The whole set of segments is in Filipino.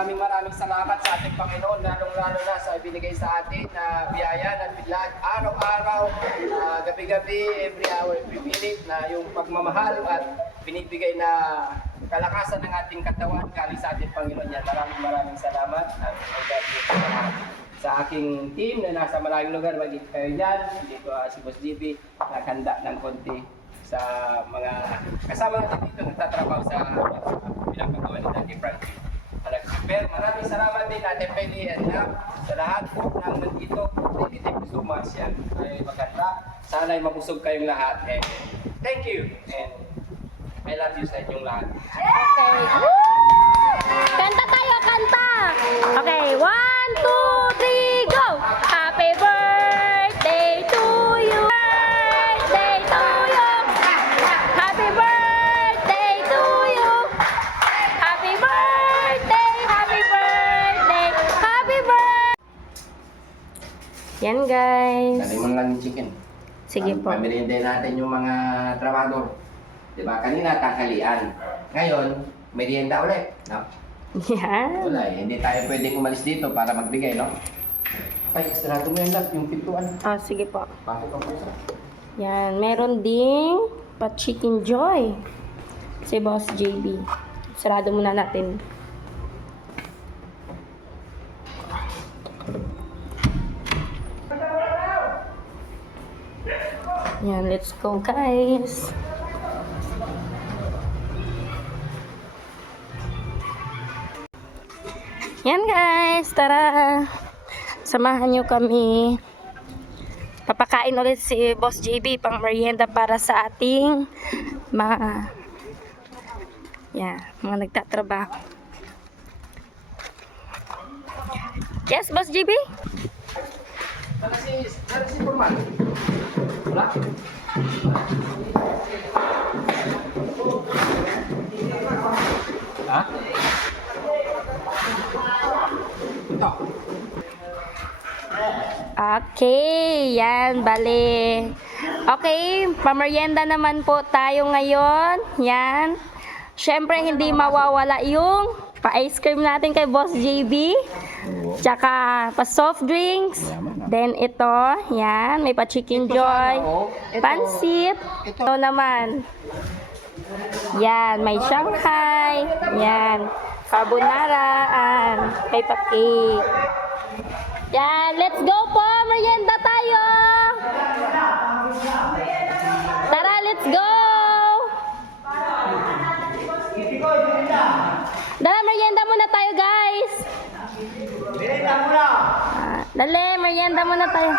maraming salamat sa ating Panginoon, lalong-lalo na sa ibinigay sa atin na biyaya na biglag araw-araw, gabi-gabi, every hour, every minute, na yung pagmamahal at binibigay na kalakasan ng ating katawan galing sa ating Panginoon yan. Maraming salamat at sa aking team na nasa malayong lugar, magiging kayo dyan. Dito si Boss GB, nakahanda ng konti sa mga kasama natin dito nagtatrabaho sa pinapagawa ni Daddy Frankie. Pero maraming salamat din natin Peli and sa lahat po ng nandito. Thank you so much. Yan ay maganda. Sana ay mabusog kayong lahat. And thank you. And I love you sa inyong lahat. Okay. Kanta tayo, kanta! Okay, 1, 2, 3, go! Happy birthday to you! Birthday to you! Happy birthday to you! Happy birthday! Happy birthday! Happy birthday! Yan guys. Dali mo lang yung chicken. Sige po. Pamirihinday natin yung mga trabador. Diba? Kanina tanghalian. Ngayon, merienda ulit. No? Yan. Wala eh. Hindi tayo pwedeng umalis dito para magbigay, no? Ay, ekstrado mo yan lang, yung pintuan. Oh, sige po. Bakit ang puso? Yan. Meron ding pa-chicken joy. Si Boss JB. Sarado muna natin. Yan, let's go guys. Yan guys, tara. Samahan nyo kami. Papakain ulit si Boss JB pang merienda para sa ating mga nagtatrabaho. Yes, Boss JB? Sana si Purman? Wala? Ha? Ito. Okay, yan, bale. Okay, pamerienda naman po tayo ngayon. Yan. Syempre, hindi mawawala yung pa-ice cream natin kay Boss JB. Tsaka pa-soft drinks. Then ito, yan, may pa-chicken joy. Pansit. Ito naman. Yan, may Shanghai. Yan, carbonara. May pa-cake. Yan, let's go po! Merienda tayo! Tara, let's go! Tara, merienda muna tayo, guys! Dali, merienda muna tayo.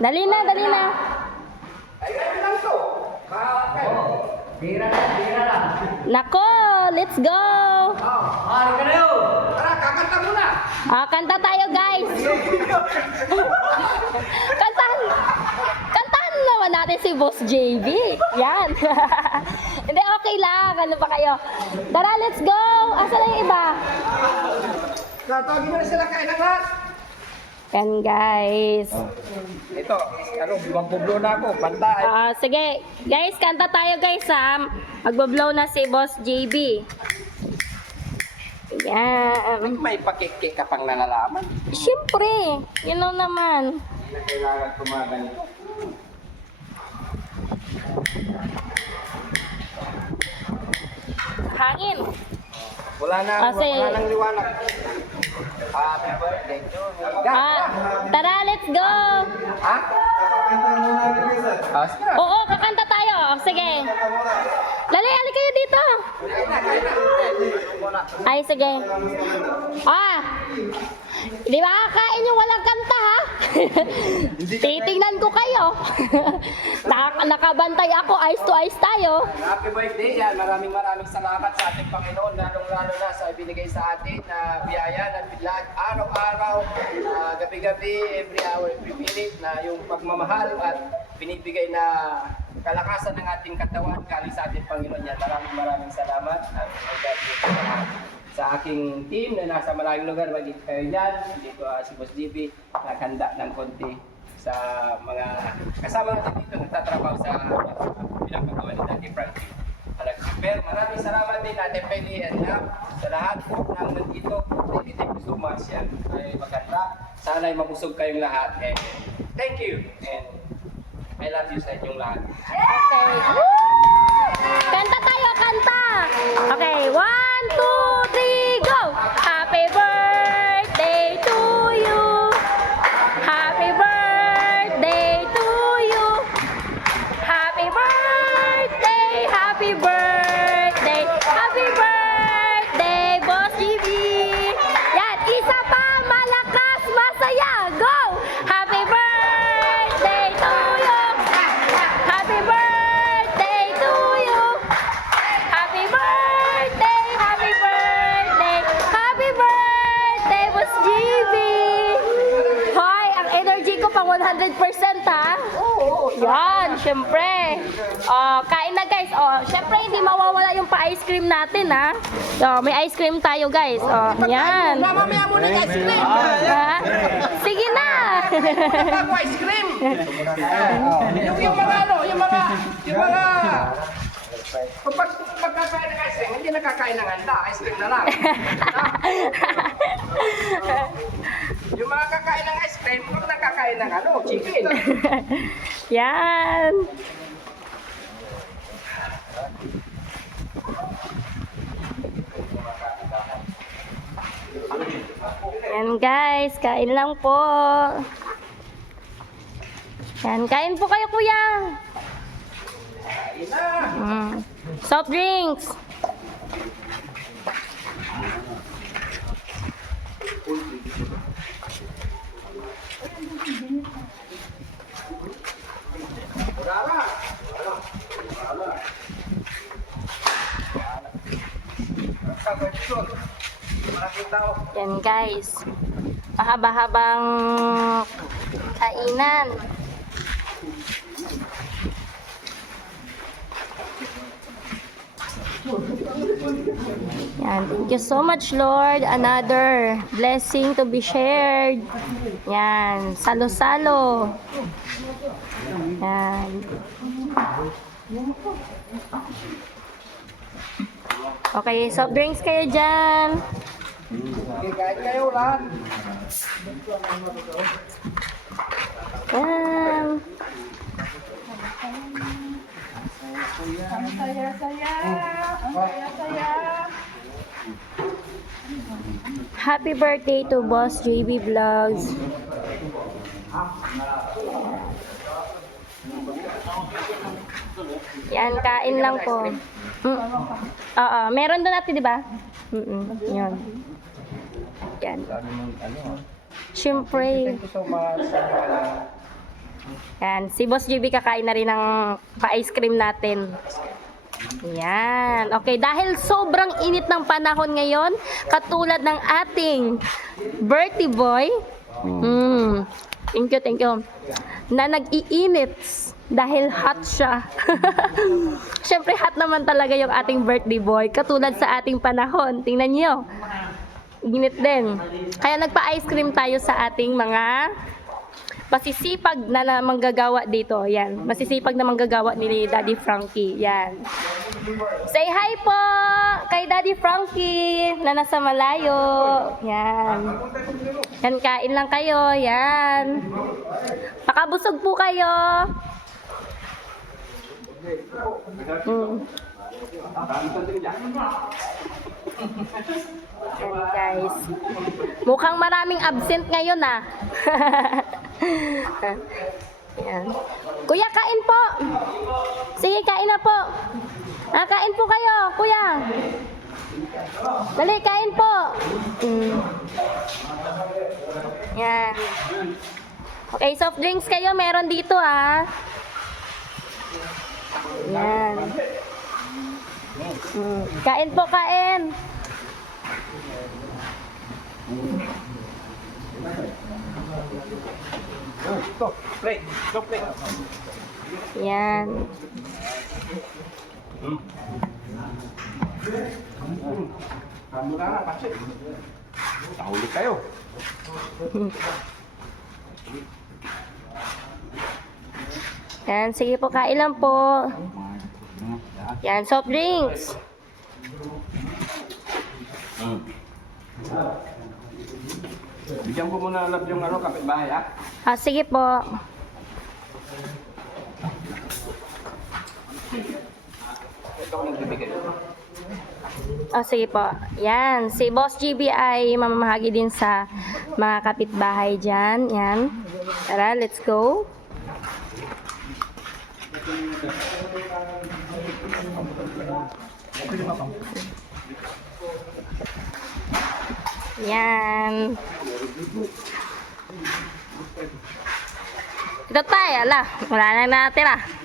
Dali na, dali na. Ay, ganyan lang to. Bira na. Nako, let's go! Hari ka na yun. Tara, kakanta muna. Kanta tayo, guys! Kantahan naman natin si Boss JB. Yan. Hindi, okay lang. Ano pa kayo? Tara, let's go! Asa na yung iba? Tatawagin mo na sila kain ng lahat. Yan, guys. Ito, magbublo na ako. Pantay. Sige. Guys, kanta tayo, guys, ha? Magbablow na si Boss JB. Yan. May pakikik ka pang nalalaman. Siyempre. Yun lang naman. Hindi na kailangan kumaganito. Hangin. Wala Kasi- nang liwanag. Happy birthday to you. Tara, let's go! Ha? Sige na. Oo, kakanta tayo. Sige. Lali, ali kayo dito. Kain na. Ay, sige. Di ba kakain yung walang kanta, ha? Titingnan ko kayo. Nakabantay ako, eyes to eyes tayo. Happy birthday yan. Maraming salamat sa ating Panginoon, lalong-lalo na sa ibinigay sa atin na biyaya na biglag araw-araw, gabi-gabi, every hour, every minute, na yung pagmamahal at binibigay na kalakasan ng ating katawan galing sa ating Panginoon yan. Maraming salamat at I love you sa aking team na nasa malayong lugar, magiging kayo dyan. Dito si Boss GB, nakahanda ng konti sa mga kasama natin dito nagtatrabaho sa pinapagawa ni Daddy Frankie. nag-prepare. Maraming salamat din Ate Penny and Lab sa lahat po ng nandito. Thank you so much yan. Ay maganda. Sana ay mabusog kayong lahat. And thank you. And I love you sa inyong lahat. Okay. Kanta tayo, kanta! Okay, 1, 2, 3, go! Happy birthday to you! Happy birthday to you! Happy birthday! Happy birthday! Happy birthday, Boss GB! Yan, isa pa, malakas, masaya! Go! Happy birthday to you! Happy birthday to you! Happy birthday! Happy birthday! Happy birthday, Boss GB! Hoy, ang energy ko pang 100% ha? Yan, syempre. Kain na guys. Syempre hindi mawawala yung pa-ice cream natin ha. May ice cream tayo guys. Yan. Mamamaya muna ng ice cream. Ha? Sige na. Ako ice cream. Yung mga ano, yung mga kapag pagkakain ng ice cream, hindi nakakain ng handa, ice cream na lang. Yung mga kakain ng ice cream, huwag nakakain ng ano, chicken. Yan. Yan guys, kain lang po. Yan, kain po kayo kuya. Soft drinks. Yan guys, mahaba-habang kainan. Yan, thank you so much Lord. Another blessing to be shared. Yan, salo-salo. Yan. Okay, soft drinks kayo dyan. Okay, kahit kayo lahat. Yan. Happy birthday to Boss JB Vlogs. Yan, kain lang po. Oo, meron doon natin, di ba? Yan. Yan. Siyempre. Thank you so much. Yan, si Boss JB kakain na rin ng pa-ice cream natin. Yan. Okay, dahil sobrang init ng panahon ngayon, katulad ng ating birthday boy, thank you, na nag-iinit dahil hot siya. Siyempre, hot naman talaga yung ating birthday boy, katulad sa ating panahon. Tingnan niyo, init din. Kaya nagpa-ice cream tayo sa ating mga masisipag na manggagawa dito. Yan. Masisipag na manggagawa ni Daddy Frankie. Yan. Say hi po kay Daddy Frankie na nasa malayo. Yan. Yan, kain lang kayo. Yan. Pakabusog po kayo. Yan guys. Mukhang maraming absent ngayon ah. Yan. Kuya, kain po. Sige, kain na po. Kain po kayo, kuya. Dali, kain po. Yan. Okay, soft drinks kayo, meron dito ah. Yan. Kain po, kain. Stop, plate. Stop, plate. Yan. Kamu na, Patrick. Tahuli kayo. Yan, sige po, kain lang po. Yan, soft drinks. Bigyan ko muna love yung ano, kapitbahay ha. Ah, sige po. Ito ko nagbibigay. Ah, sige po. Yan, si Boss GB ay mamamahagi din sa mga kapitbahay dyan. Yan. Tara, let's go. Yan. Ito tayo, ala. Wala na natira.